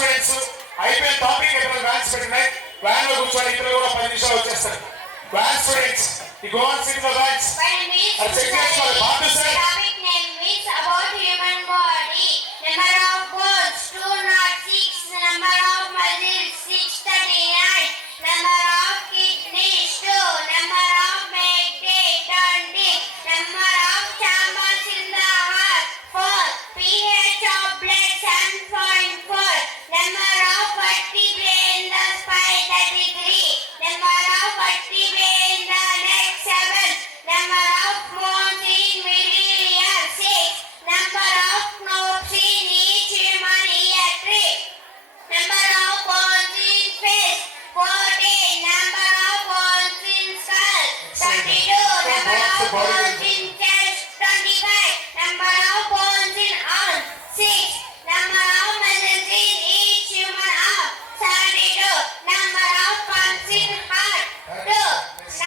స్టూడెంట్స్ అయిపోయిన టాపిక్ ఎక్కడ వ్యాన్స్ పెట్టినాయి వ్యాన్ లో కూర్చొని ఇద్దరు కూడా 10 నిమిషాలు వచ్చేస్తారు వ్యాన్ స్టూడెంట్స్ ఈ go on sit the vans When we check చేసుకోవాలి బాబు sir topic name is about human